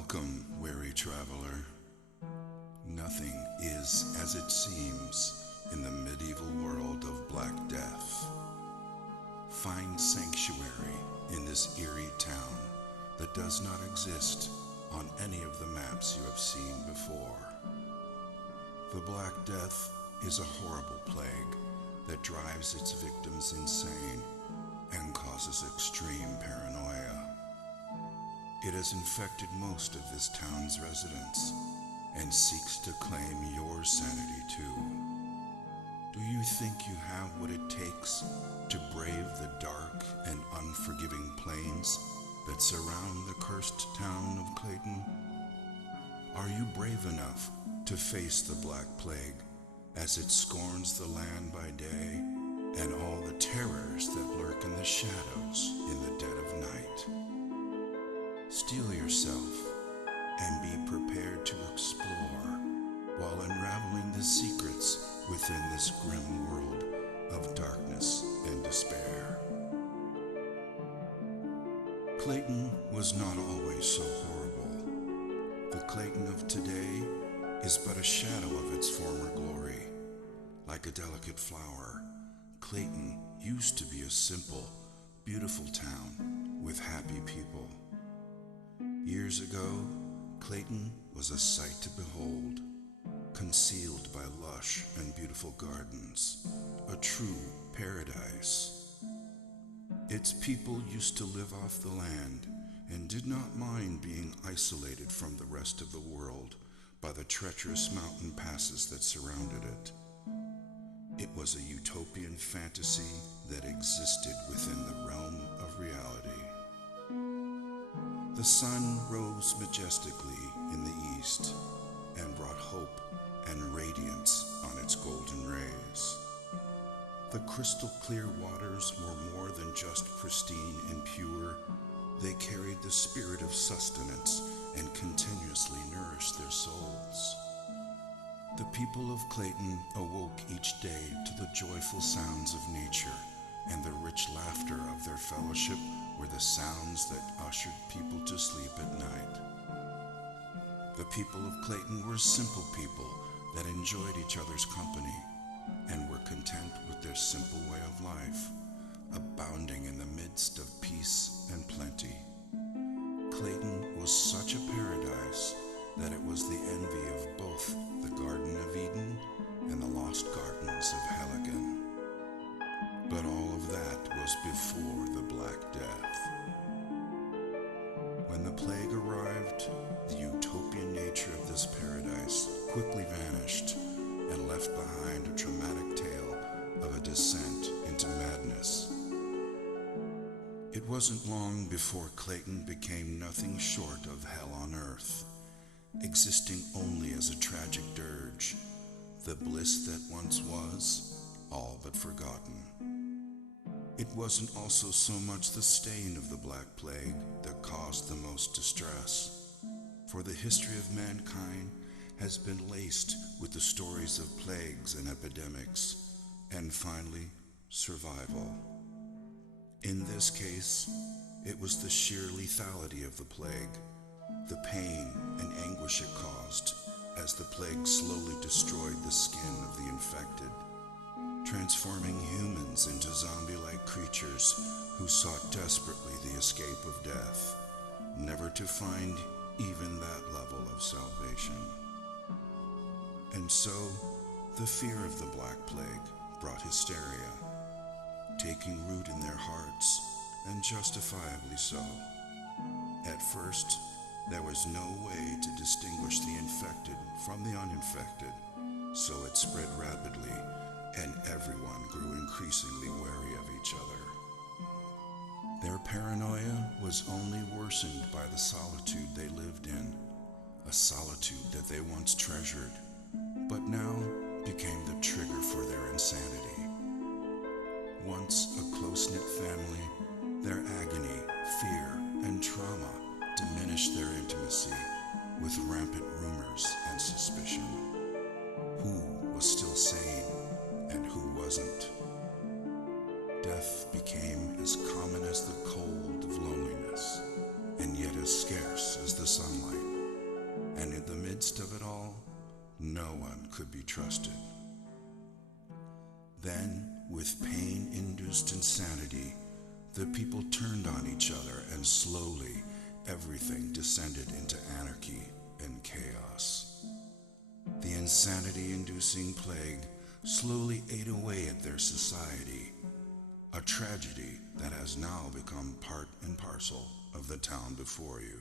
Welcome, weary traveler. Nothing is as it seems in the medieval world of Black Death. Find sanctuary in this eerie town that does not exist on any of the maps you have seen before. The Black Death is a horrible plague that drives its victims insane and causes extreme paranoia. It has infected most of this town's residents and seeks to claim your sanity too. Do you think you have what it takes to brave the dark and unforgiving plains that surround the cursed town of Clayton? Are you brave enough to face the Black Plague as it scorns the land by day and all the terrors that lurk in the shadows in the dead of night? Steel yourself and be prepared to explore while unraveling the secrets within this grim world of darkness and despair. Clayton was not always so horrible. The Clayton of today is but a shadow of its former glory. Like a delicate flower, Clayton used to be a simple, beautiful town with happy people. Years ago, Clayton was a sight to behold, concealed by lush and beautiful gardens, a true paradise. Its people used to live off the land and did not mind being isolated from the rest of the world by the treacherous mountain passes that surrounded it. It was a utopian fantasy that existed within the realm of reality. The sun rose majestically in the east and brought hope and radiance on its golden rays. The crystal clear waters were more than just pristine and pure. They carried the spirit of sustenance and continuously nourished their souls. The people of Clayton awoke each day to the joyful sounds of nature, and the rich laughter of their fellowship were the sounds that ushered people to sleep at night. The people of Clayton were simple people that enjoyed each other's company and were content with their simple way of life, abounding in the midst of peace and plenty. Clayton was such a paradise that it was the envy of both the Garden of Eden and the lost gardens of Helligan. But all of that was before the Black Death. When the plague arrived, the utopian nature of this paradise quickly vanished and left behind a dramatic tale of a descent into madness. It wasn't long before Clayton became nothing short of hell on earth, existing only as a tragic dirge, the bliss that once was, all but forgotten. It wasn't also so much the stain of the Black Plague that caused the most distress, for the history of mankind has been laced with the stories of plagues and epidemics, and finally, survival. In this case, it was the sheer lethality of the plague, the pain and anguish it caused as the plague slowly destroyed the skin of the infected, transforming humans into zombie-like creatures who sought desperately the escape of death, never to find even that level of salvation. And so, the fear of the Black Plague brought hysteria, taking root in their hearts, and justifiably so. At first, there was no way to distinguish the infected from the uninfected, so it spread rapidly, and everyone grew increasingly wary of each other. Their paranoia was only worsened by the solitude they lived in, a solitude that they once treasured, but now became the trigger for their insanity. Once a close-knit family, their agony, fear, and trauma diminished their intimacy with rampant rumors and suspicion. Who was still sane and who wasn't? Death became as common as the cold of loneliness, and yet as scarce as the sunlight. no one could be trusted. Then, with pain-induced insanity, the people turned on each other, and slowly everything descended into anarchy and chaos. The insanity-inducing plague slowly ate away at their society, a tragedy that has now become part and parcel of the town before you.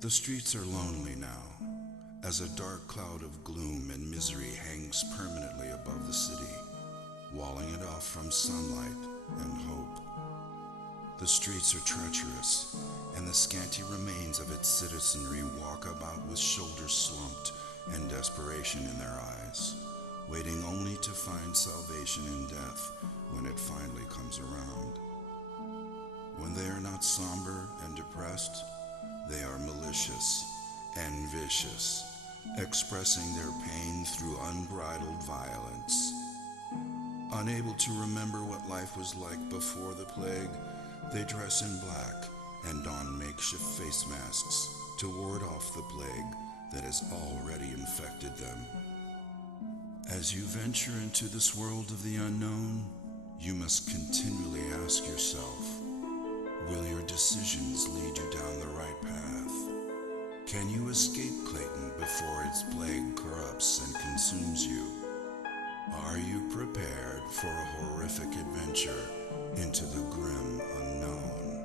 The streets are lonely now, as a dark cloud of gloom and misery hangs permanently above the city, walling it off from sunlight and hope. The streets are treacherous, and the scanty remains of its citizenry walk about with shoulders slumped and desperation in their eyes, waiting only to find salvation in death when it finally comes around. When they are not somber and depressed, they are malicious and vicious, expressing their pain through unbridled violence. Unable to remember what life was like before the plague, they dress in black and don makeshift face masks to ward off the plague that has already infected them. As you venture into this world of the unknown, you must continually ask yourself, will your decisions lead you down the right path? Can you escape Clayton before its plague corrupts and consumes you? Are you prepared for a horrific adventure into the grim unknown?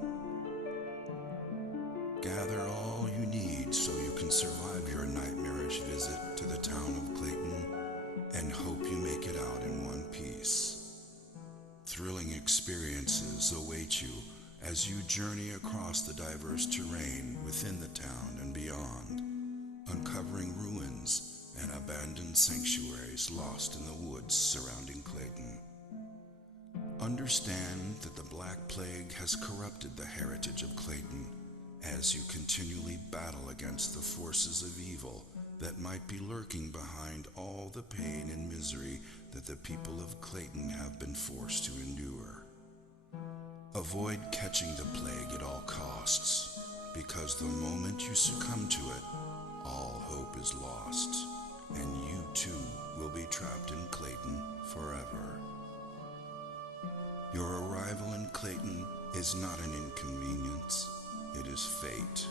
Gather all you need so you can survive your nightmarish visit to the town of Clayton, and hope you make it out in one piece. Thrilling experiences await you as you journey across the diverse terrain within the town and beyond, uncovering ruins and abandoned sanctuaries lost in the woods surrounding Clayton. Understand that the Black Plague has corrupted the heritage of Clayton as you continually battle against the forces of evil that might be lurking behind all the pain and misery that the people of Clayton have been forced to endure. Avoid catching the plague at all costs, because the moment you succumb to it, all hope is lost, and you too will be trapped in Clayton forever. Your arrival in Clayton is not an inconvenience, it is fate.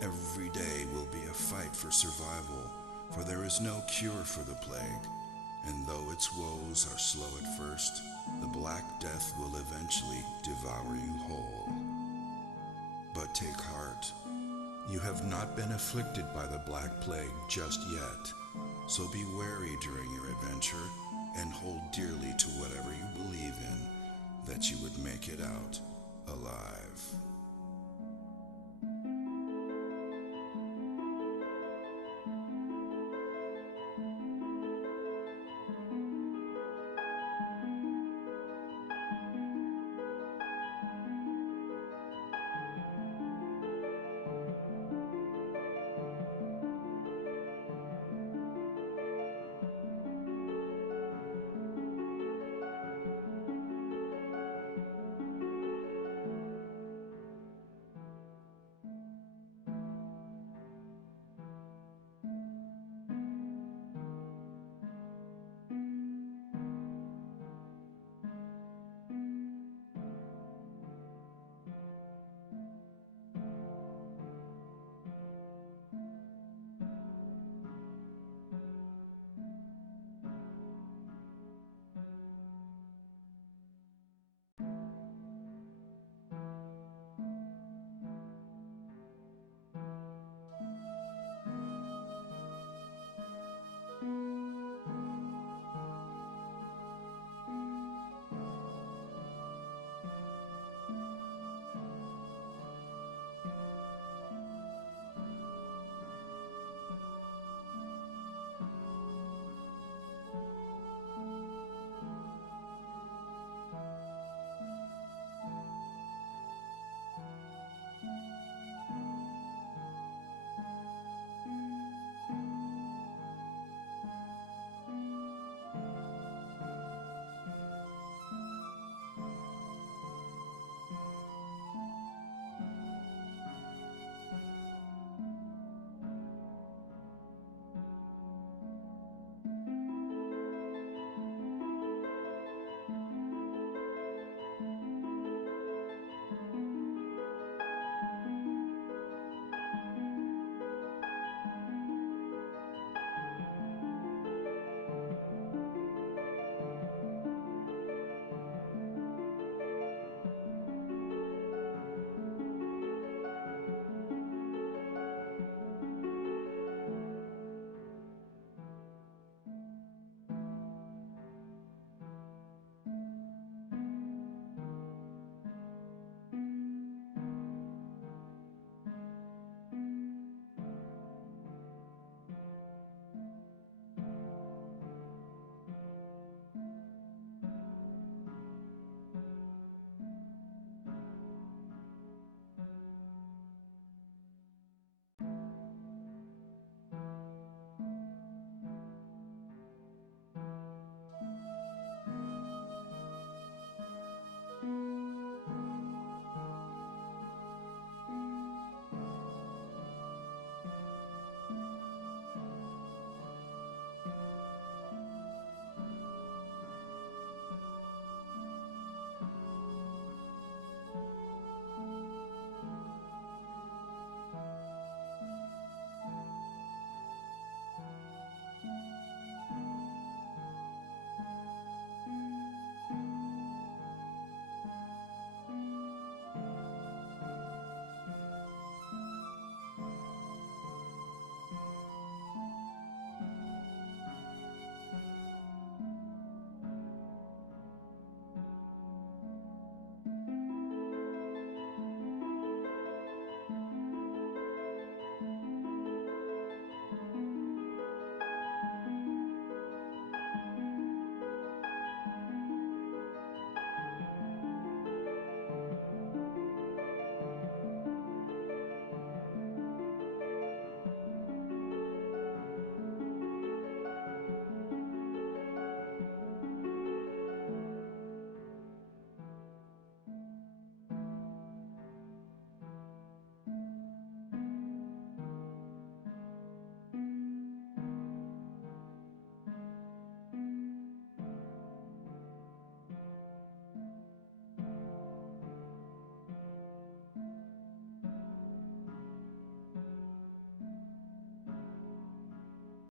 Every day will be a fight for survival, for there is no cure for the plague, and though its woes are slow at first, the Black Death will eventually devour you whole. But take heart, you have not been afflicted by the Black Plague just yet, so be wary during your adventure and hold dearly to whatever you believe in, that you would make it out alive.